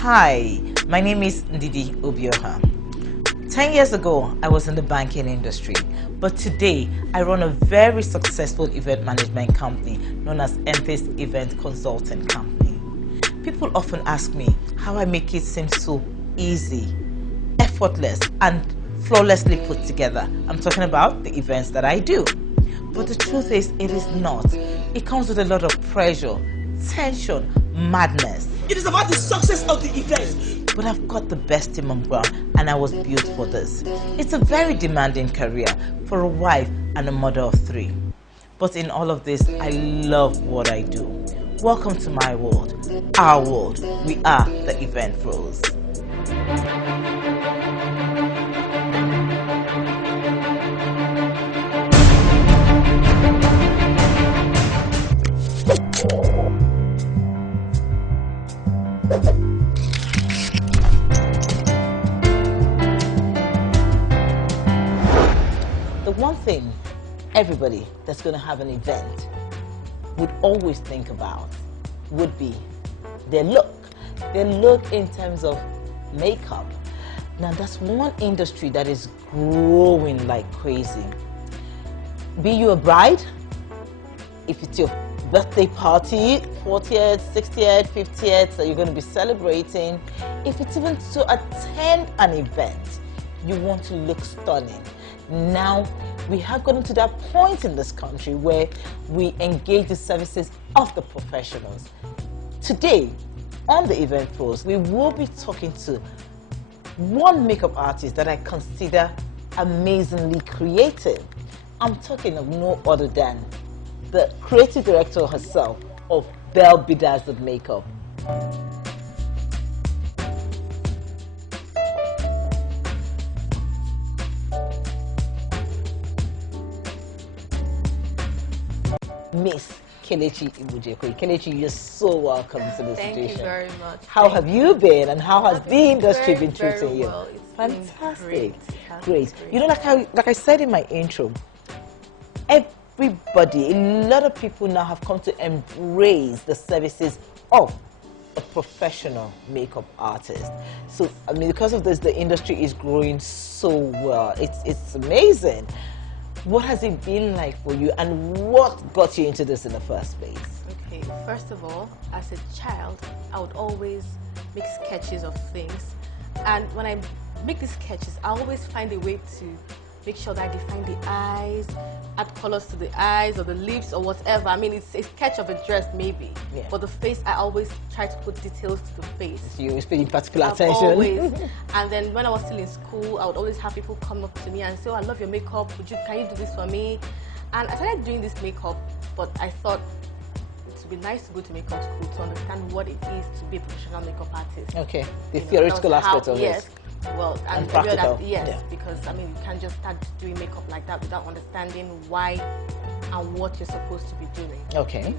Hi, my name is Ndidi Obioha. 10 years ago, I was in the banking industry, but today I run a very successful event management company known as Enthis Event Consulting Company. People often ask me how I make it seem so easy, effortless, and flawlessly put together. I'm talking about the events that I do. But the truth is, it is not. It comes with a lot of pressure, tension, madness. It is about the success of the event. But I've got the best team on ground and I was built for this. It's a very demanding career for a wife and a mother of 3. But in all of this, I love what I do. Welcome to my world, our world. We are the Event Pros. The one thing everybody that's going to have an event would always think about would be their look. Their look in terms of makeup. Now that's one industry that is growing like crazy. Be you a bride, if it's your birthday party, 40th, 60th, 50th that you're going to be celebrating, if it's even to attend an event, you want to look stunning. Now, we have gotten to that point in this country where we engage the services of the professionals. Today, on the Event Pros, we will be talking to one makeup artist that I consider amazingly creative. I'm talking of no other than the creative director herself of Belle Bedazzled Makeup. Miss Kelechi Imujekwe. Kelechi, you're so welcome to the Thank situation. you very much. How have you been and how has the industry been very treating you? well. It's Fantastic. been Great. You know, like I said in my intro, everybody, a lot of people now have come to embrace the services of a professional makeup artist. So, I mean, because of this, the industry is growing so well. It's amazing. What has it been like for you and what got you into this in the first place? Okay, first of all, as a child, I would always make sketches of things. And when I make these sketches, I always find a way to make sure that I define the eyes, add colors to the eyes or the lips or whatever. I mean, it's a sketch of a dress maybe, Yeah. but the face, I always try to put details to the face. So you always pay particular I've attention. Always. And then when I was still in school, I would always have people come up to me and say, oh, I love your makeup. Can you do this for me? And I started doing this makeup, but I thought it would be nice to go to makeup school to understand what it is to be a professional makeup artist. Okay, the You know, theoretical that was aspect how- of yes. it. Well, And every other- practical. yes, Yeah. because I mean, you can't just start doing makeup like that without understanding why and what you're supposed to be doing. Okay.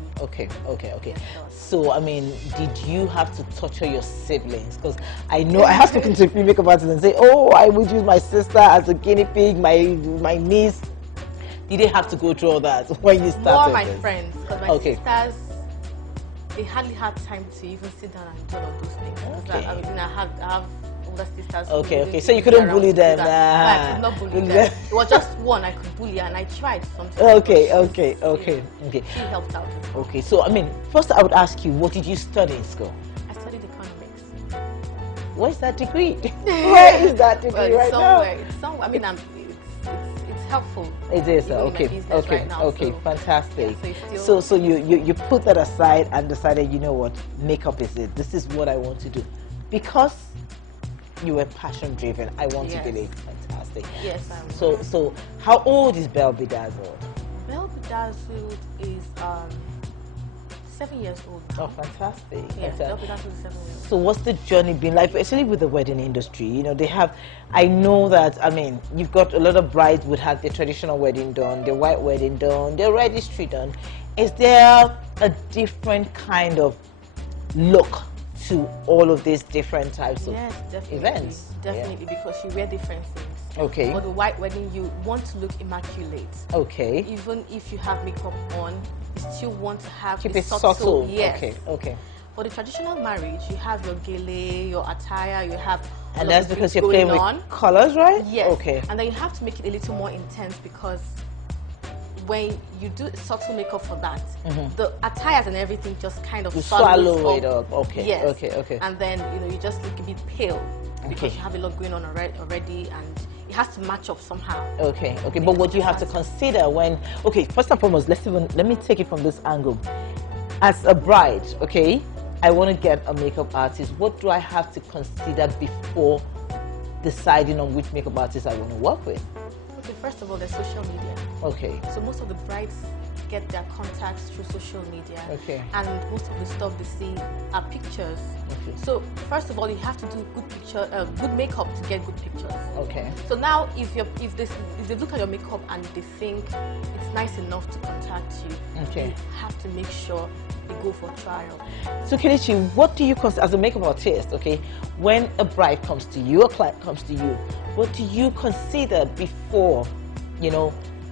So, I mean, did you have to torture your siblings? Because I know I have spoken to a few makeup artists and say, oh, I would use my sister as a guinea pig, my niece. Did they have to go through all that when you started? More my this? friends, because my Okay. sisters, they hardly had time to even sit down and do all of those things. Okay. I mean, I have older sisters. who Okay, didn't okay. So you really couldn't be around bully to do them. that. No, I could not bully Bully them. them. It was just one I could bully, and I tried sometimes. Okay, but okay. she helped out as well. Okay, so I mean, first I would ask you, what did you study in school? I studied economics. Where's that degree? Where is that degree Well, it's right somewhere. now? It's somewhere. I mean, it's helpful. It is, even in my okay, business okay, right now, okay, so, fantastic. yeah, so it's still- So you put that aside and decided, you know what, makeup is it. This is what I want to do. Because you were passion driven, I want to Yes. believe. Fantastic. Yes, I was. So how old is Belle Bedazzled? Belle Bedazzled is 7 years old now. Oh, fantastic. Yeah, Fantastic. Belle Bedazzled is 7 years old. So what's the journey been like, especially with the wedding industry? You know, they have, I know that, I mean, you've got a lot of brides would have their traditional wedding done, their white wedding done, their registry done. Is there a different kind of look to all of these different types of Yes, definitely. events? Definitely, because you wear different things. Okay. For the white wedding, you want to look immaculate. Okay. Even if you have makeup on, you still want to have Keep the it subtle. Yes. Okay. Okay. For the traditional marriage, you have your gele, your attire, you have all And of that's the because things you're playing going with on. colors, right? Yes. Okay. And then you have to make it a little more intense because when you do subtle makeup for that, the attires and everything just kind of You swallows swallow it up. Okay. Yes. Okay. And then you just look a bit pale because Okay. you have a lot going on already, and it has to match up somehow. Okay. But what you have to consider when, okay, first and foremost, let me take it from this angle. As a bride, okay, I want to get a makeup artist. What do I have to consider before deciding on which makeup artist I want to work with? Okay, first of all, there's social media. Okay. So most of the brides get their contacts through social media. Okay. And most of the stuff they see are pictures. Okay. So first of all, you have to do good makeup to get good pictures. Okay. So now, if they look at your makeup and they think it's nice enough to contact you, Okay. you have to make sure you go for trial. So Kelechi, what do you consider as a makeup artist? Okay, when a bride comes to you, a client comes to you, what do you consider before,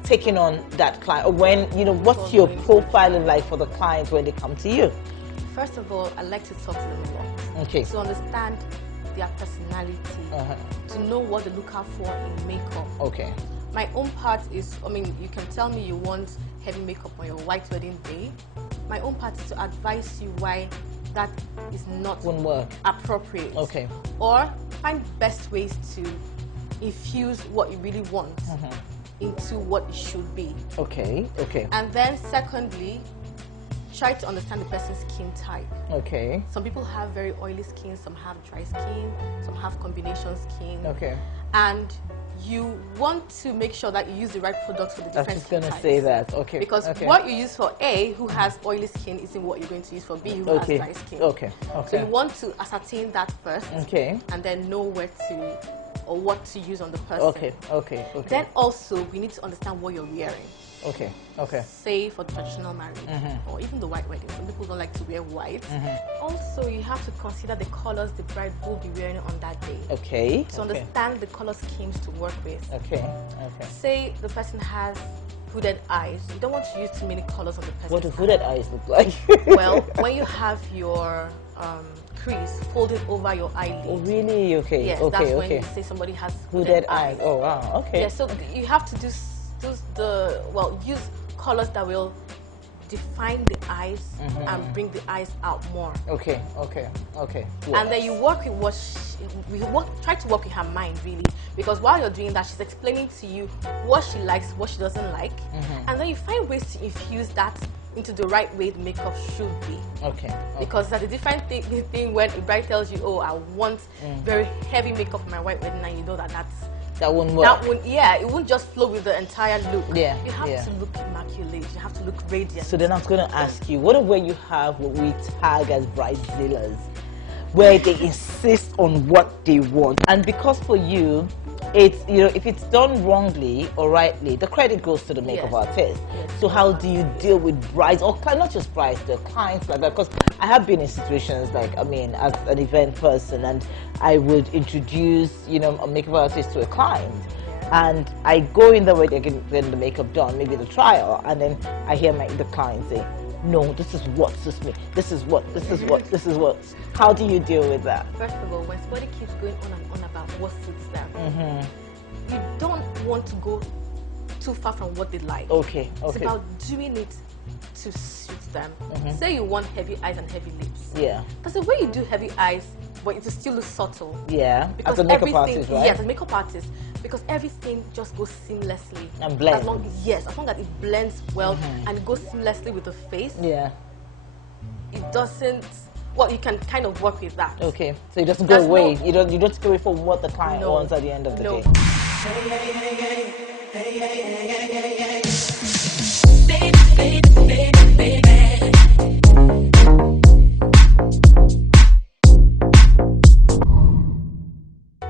taking on that client? Or when, what's your profiling like for the client when they come to you? First of all, I like to talk to them a lot. Okay. To understand their personality, to know what they look out for in makeup. Okay. My own part is, you can tell me you want heavy makeup on your white wedding day. My own part is to advise you why that is not Won't work. appropriate. Okay. Or find best ways to infuse what you really want into what it should be. Okay. And then secondly, try to understand the person's skin type. Okay. Some people have very oily skin, some have dry skin, some have combination skin. Okay. And you want to make sure that you use the right products for the I was different just skin gonna types. say that. Okay. Because okay. what you use for A, who has oily skin, isn't what you're going to use for B, who has dry skin. Okay. So you want to ascertain that first, Okay. and then know where to or what to use on the person. Okay. Then also, we need to understand what you're wearing. Okay. Say for the traditional marriage or even the white wedding. Some people don't like to wear white. Also, you have to consider the colors the bride will be wearing on that day. Okay. To understand the color schemes to work with. Okay. Say the person has hooded eyes. You don't want to use too many colors on the person. What do hooded eyes look like? Well, when you have your crease folded over your eyelid. Oh, really? Okay. Yes, okay. that's when you say somebody has Hooded eyes. Oh, wow. Okay. Yeah, so you have to use colors that will define the eyes and bring the eyes out more. Okay. Yeah. And then you work with try to work with her mind really, because while you're doing that, she's explaining to you what she likes, what she doesn't like, and then you find ways to infuse that into the right way the makeup should be. Okay. Because that's a different thing when a bride tells you, oh, I want very heavy makeup for my white wedding, and you know that won't work. It won't just flow with the entire look. Yeah. You have to look immaculate. You have to look radiant. So then I was going to ask you, what where you have what we tag as bridezillas, where they insist on what they want, and because for you, it's if it's done wrongly or rightly, the credit goes to the makeup artist. Yes. So how do you deal with brides or not just brides, the clients like that? Because I have been in situations like as an event person, and I would introduce a makeup artist to a client. And I go in the way they're getting the makeup done, maybe the trial, and then I hear the client say, no, this is what suits me. This is what. How do you deal with that? First of all, when somebody keeps going on and on about what suits them, you don't want to go too far from what they like. Okay. It's about doing it to suit them. Say you want heavy eyes and heavy lips. Yeah. Because the way you do heavy eyes, but it will still look subtle. Yeah. Because as a makeup artist, right? Yes, as a makeup artist. Because everything just goes seamlessly. And blends. As long as it blends well and it goes seamlessly with the face. Yeah. It doesn't. Well, you can kind of work with that. Okay. So it doesn't go away. You don't go away from what the client wants at the end of the day.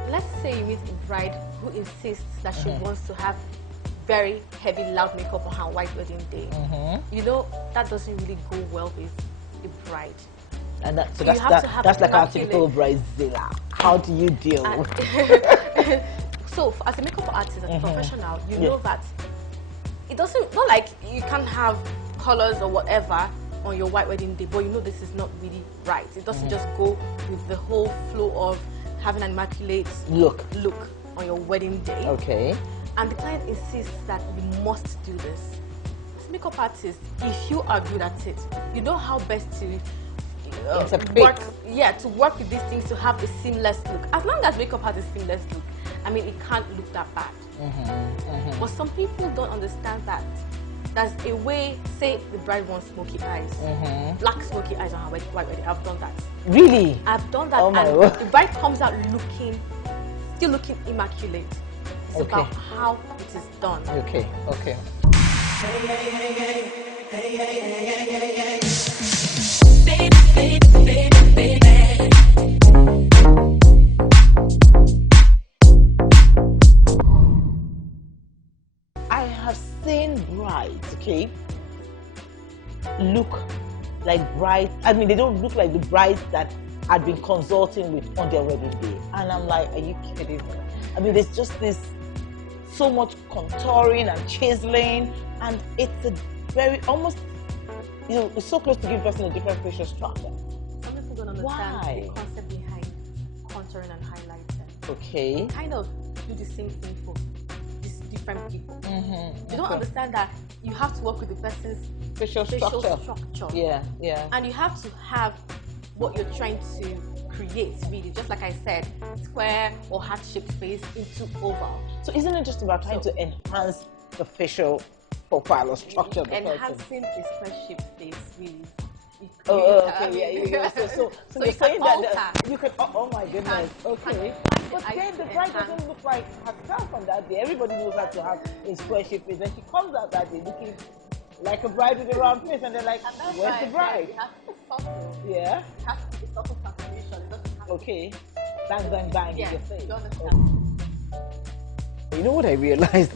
Let's say you meet a bride who insists that she wants to have very heavy, loud makeup on her white wedding day. That doesn't really go well with a bride. And that's like our typical bridezilla. How do you deal? So, as a makeup artist, as a professional, you know that it doesn't. Not like you can't have colors or whatever, on your white wedding day, but you know this is not really right. It doesn't just go with the whole flow of having an immaculate look on your wedding day. Okay. And the client insists that you must do this. As a makeup artist, if you are good at it, you know how best to work with these things to have a seamless look. As long as makeup has a seamless look, I mean, it can't look that bad. But some people don't understand that. There's a way, say the bride wants smoky eyes, black smoky eyes on her white wedding. I've done that. Really? I've done that, Oh and the bride comes out still looking immaculate. It's about how it is done. Okay. I have seen brides, look like brides. I mean, they don't look like the brides that I'd been consulting with on their wedding day. And I'm like, are you kidding me? I mean, there's just so much contouring and chiseling, and it's a very almost, it's so close to giving person a different facial structure. Some people don't understand the concept behind contouring and highlighting. Okay. They kind of do the same thing for these different people. You don't understand that you have to work with the person's facial structure. Yeah. And you have to have what you're trying to create, really, just like I said, square or heart-shaped face into oval. So isn't it just about trying to enhance the facial profile or structure of the person? Enhancing a square-shaped face, really. Okay, yeah. So you're saying that you can, oh my goodness, okay. But then the bride doesn't look like herself on that day. Everybody knows how to have a square-shaped face, and she comes out that day looking like a bride with a round face, and they're like, where's the bride? It has to be subtle. Yeah. It has to be subtle transformation. It doesn't have Okay. Bang in your face. You understand? You know what I realized?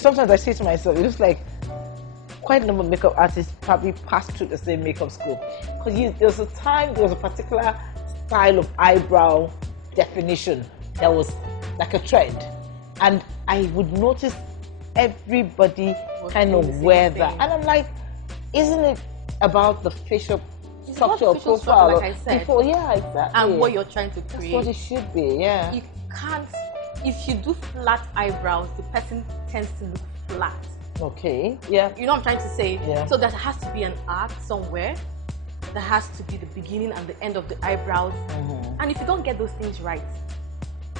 Sometimes I say to myself, it looks like quite a number of makeup artists probably passed through the same makeup school. Because there was a particular style of eyebrow definition that was like a trend. And I would notice everybody kind of wear that. And I'm like, isn't it about the facial structure or profile? Like I said. Yeah, exactly. And what you're trying to create. That's what it should be, yeah. You can't, if you do flat eyebrows, the person tends to look flat. Okay, yeah. You know what I'm trying to say? Yeah. So there has to be an arc somewhere. There has to be the beginning and the end of the eyebrows. And if you don't get those things right,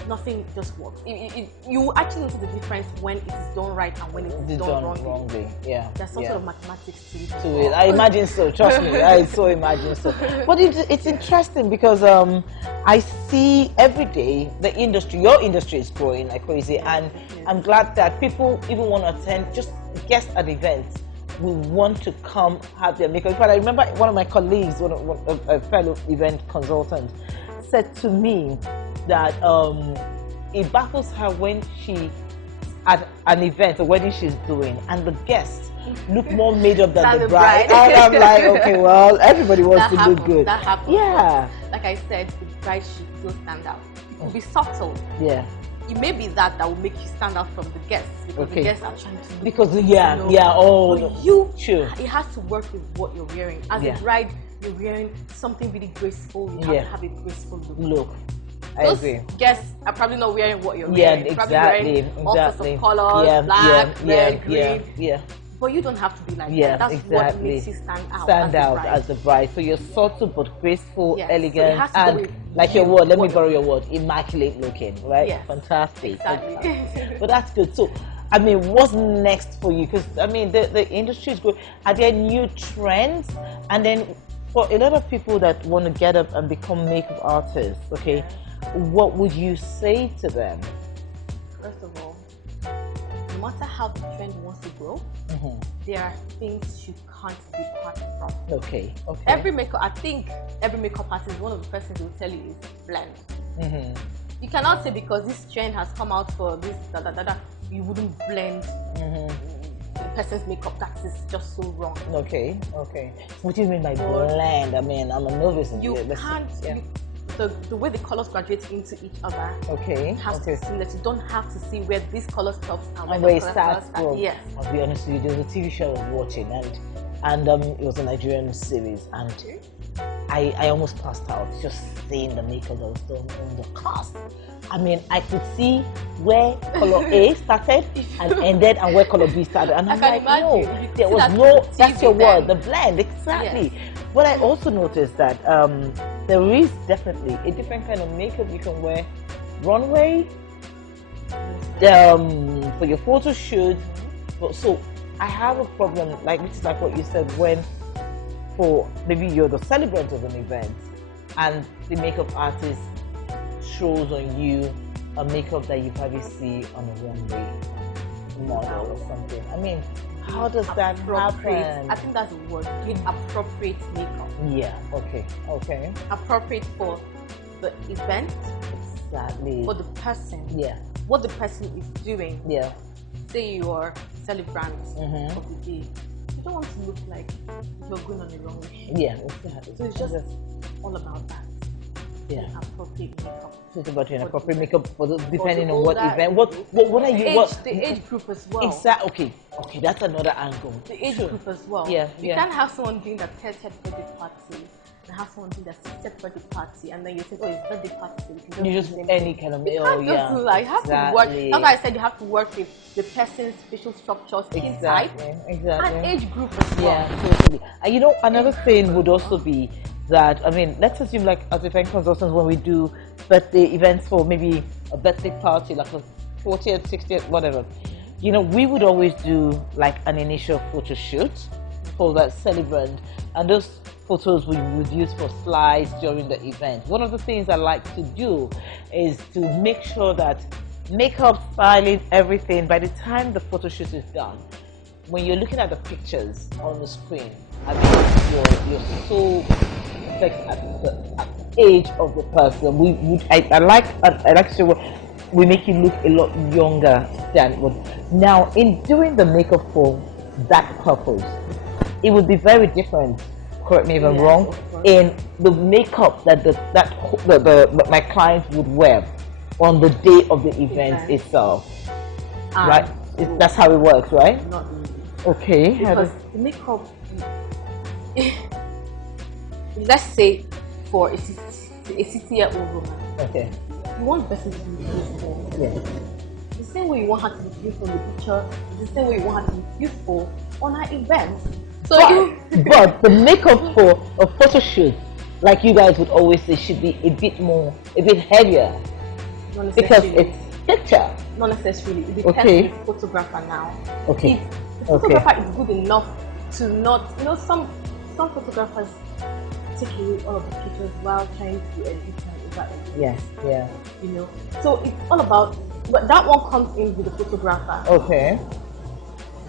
nothing just works. You actually notice the difference when it is done right and when it is done wrongly. Yeah. There's some sort of mathematics to it. I imagine so. Trust me, I so imagine so. But it's interesting because I see every day the industry, your industry is growing like crazy, and I'm glad that people even want to attend, just guest at events. We want to come have their makeup. In fact, I remember one of my colleagues, a fellow event consultant, said to me that it baffles her when she at an event, a wedding she's doing, and the guests look more made up than the bride. And I'm like, okay, well, everybody wants to look good. That happens. Yeah. Like I said, the bride should still stand out. It will be subtle. Yeah. It may be that will make you stand out from the guests, because the guests are trying to look. Because It has to work with what you're wearing. As a bride, you're wearing something really graceful. You have to have a graceful look. I agree. Guests are probably not wearing what you're Yeah, wearing. exactly. All sorts of colors, black, red, green. Yeah. But you don't have to be like that. That's what makes you stand out as the bride. So you're subtle but graceful, elegant, so and like your word, let me borrow your word, immaculate looking, right? Yes. Fantastic. Exactly. But that's good. So, I mean, what's next for you? Because, I mean, the industry is good. Are there new trends? And then for a lot of people that want to get up and become makeup artists, okay, what would you say to them? First of all, no matter how the trend wants to grow, there are things you can't depart from. Okay. Every makeup artist, one of the first things they will tell you is blend. You cannot say because this trend has come out for this, you wouldn't blend the person's makeup. That is just so wrong. Okay. What do you mean by blend? I mean, I'm a novice in You here. can't. The way the colors graduate into each other has to be seamless. You don't have to see where this color stops and where it this starts color starts. Yes. I'll be honest with you, there was a TV show I was watching, and and it was a Nigerian series, and I almost passed out just seeing the makeup that was done on the cast. I mean, I could see where color A started and ended, and where color B started, and I'm like, no, there was no. That's your word, the blend, exactly. Yes. But I also noticed that there is definitely a different kind of makeup you can wear runway for your photo shoot. So I have a problem, which is like what you said, when for maybe you're the celebrant of an event and the makeup artist shows on you a makeup that you probably see on a runway model or something. I mean, how does that happen? I think that's the word. Appropriate makeup. Yeah. Okay. Appropriate for the event. Exactly. For the person. Yeah. What the person is doing. Yeah. Say you're celebrant of the day. You don't want to look like you're going on the wrong way. Yeah. Exactly. So it's just all about that. Yeah. Appropriate makeup. So it's about doing appropriate makeup for the, depending on what event. What are you? The age group as well. Exactly. Okay, that's another angle. The age group as well. Yeah. You can't have someone doing that 30th birthday party and have someone doing that 60th birthday party, and then you think, oh, it's birthday party. So you just any kind of you can't just do that. You have to work. That's why I said you have to work with the person's facial structure, skin type, and age group as well. Yeah, totally. And you know, another thing would also be that, I mean, let's assume like as event consultants, when we do birthday events for maybe a birthday party, like a 40th, 60th, whatever, you know, we would always do like an initial photo shoot for that celebrant, and those photos we would use for slides during the event. One of the things I like to do is to make sure that makeup, styling, everything, by the time the photo shoot is done, when you're looking at the pictures on the screen, I mean, you're so like at the age of the person. I like to say we make you look a lot younger than what. Now, in doing the makeup for that purpose, it would be very different. Correct me if I'm wrong. In the makeup that my client would wear on the day of the event itself, right? That's how it works, right? Not really. Okay. Because the makeup, let's say for a 60-year-old woman, okay, you want the person to be beautiful. Yeah. The same way you want her to be beautiful in the picture, the same way you want her to be beautiful on her event. So but the makeup for a photo shoot, like you guys would always say, should be a bit heavier, because it's picture. Not necessarily. It depends on the photographer now. Okay. If the photographer is good enough to not, some photographers take away all of the pictures while trying to edit and over edit. Yeah. You know, so it's all about. But that one comes in with the photographer. Okay.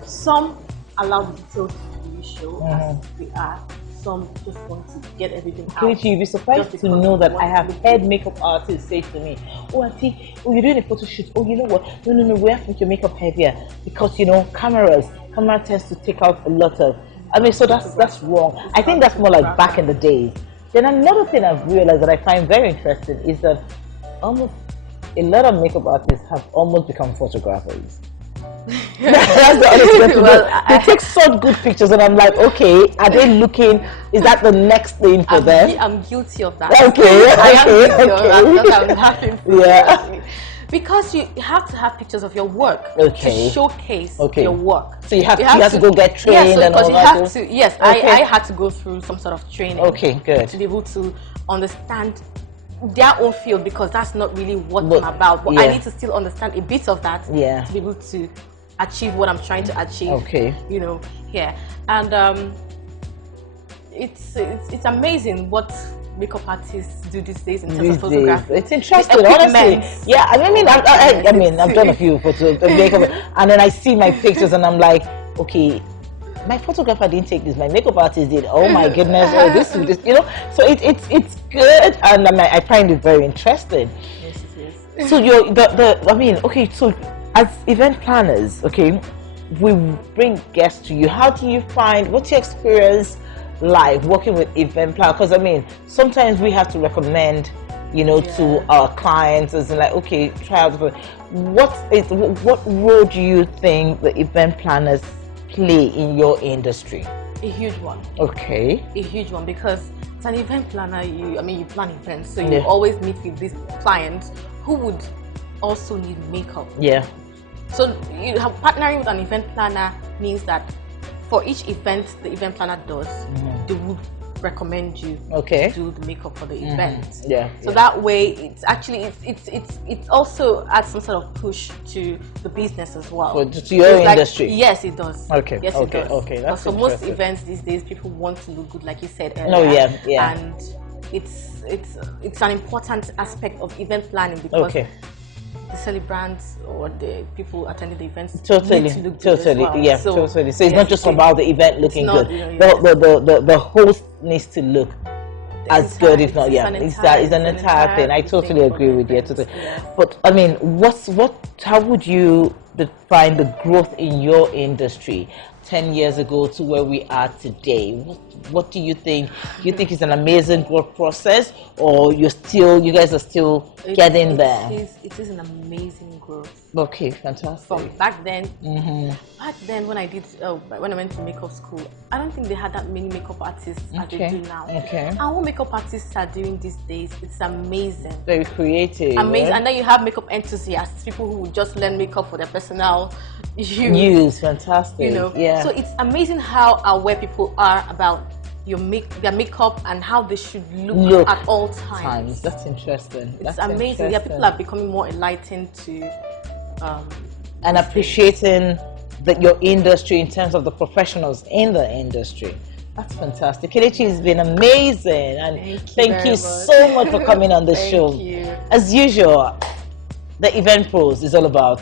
Some allow the details to really show as they are. Some just want to get everything out. Kelechi, you'd be surprised to know that I have heard makeup artists say to me, "Oh, auntie, you're doing a photo shoot. Oh, you know what? No, we have to make your makeup heavier because camera tends to take out a lot of." I mean, so that's wrong. I think that's more like back in the days. Then another thing I've realized that I find very interesting is that almost a lot of makeup artists have almost become photographers. That's the honest truth. They take such good pictures, and I'm like, okay, are they looking? Is that the next thing for them? I'm guilty of that. Okay, I am guilty of that because I'm laughing. Yeah. Because you have to have pictures of your work to showcase your work. So you have to go get trained and all that. Yes, I had to go through some sort of training. Okay, good. To be able to understand their own field, because that's not really what I'm about. But I need to still understand a bit of that to be able to achieve what I'm trying to achieve. Okay. And it's amazing what makeup artists do these days in terms of photography. It's interesting, honestly. Yeah, I mean, I've done a few photos of makeup, and then I see my pictures, and I'm like, okay, my photographer didn't take this, my makeup artist did. Oh my goodness, this, So it's good, and I find it very interesting. Yes, it is. So so as event planners, we bring guests to you. How do you find? What's your experience like working with event planners? Because I mean, sometimes we have to recommend, to our clients, as in like, okay, try out. What role do you think the event planners play in your industry? A huge one. Okay. A huge one, because as an event planner, you plan events, so you Yeah. always meet with these clients who would also need makeup. Yeah. So partnering with an event planner means that for each event the event planner does, they would recommend you Okay. to do the makeup for the event. Yeah. So that way, it's actually it also adds some sort of push to the business as well. To your It's like- industry. Yes, it does. Okay, Yes, okay, it does. okay, that's So most interesting. events these days, people want to look good, like you said earlier. Oh, yeah, yeah. And it's an important aspect of event planning, because Okay. the celebrants or the people attending the events Totally, need to look good as totally, well. yeah, So, totally. So it's yes, not just about the event looking not, good. you know, The host needs to look as good, if not, it's yeah, an it's entire- an entire thing. I totally thing for agree the with you. events, Totally. yeah. But I mean, how would you define the growth in your industry 10 years ago to where we are today? What do you think? Do you think it's an amazing growth process, or you guys are still getting there? It is an amazing growth. Okay, fantastic. From back then, when I went to makeup school, I don't think they had that many makeup artists as they do now. Okay. And what makeup artists are doing these days, it's amazing. Very creative. Amazing. Right? And then you have makeup enthusiasts, people who would just learn makeup for their personal use. Fantastic. You know, yeah. so it's amazing how aware people are about their makeup and how they should look at all times. That's interesting. It's amazing. Yeah, people are becoming more enlightened to and appreciating your industry in terms of the professionals in the industry. That's fantastic. Kelechi has been amazing, and thank you so much for coming on the show. Thank you. As usual, the Event Pros is all about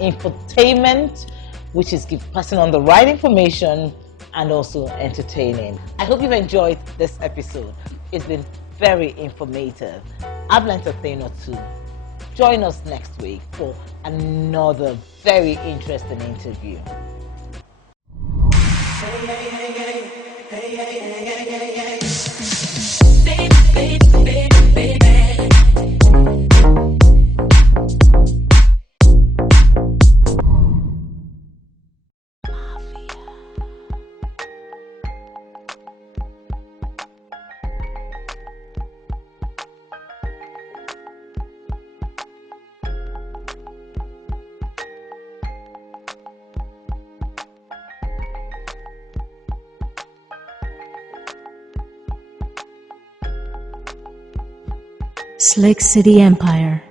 infotainment, which is passing on the right information and also entertaining. I hope you've enjoyed this episode. It's been very informative. I've learned a thing or two. Join us next week for another very interesting interview. Slick City Empire.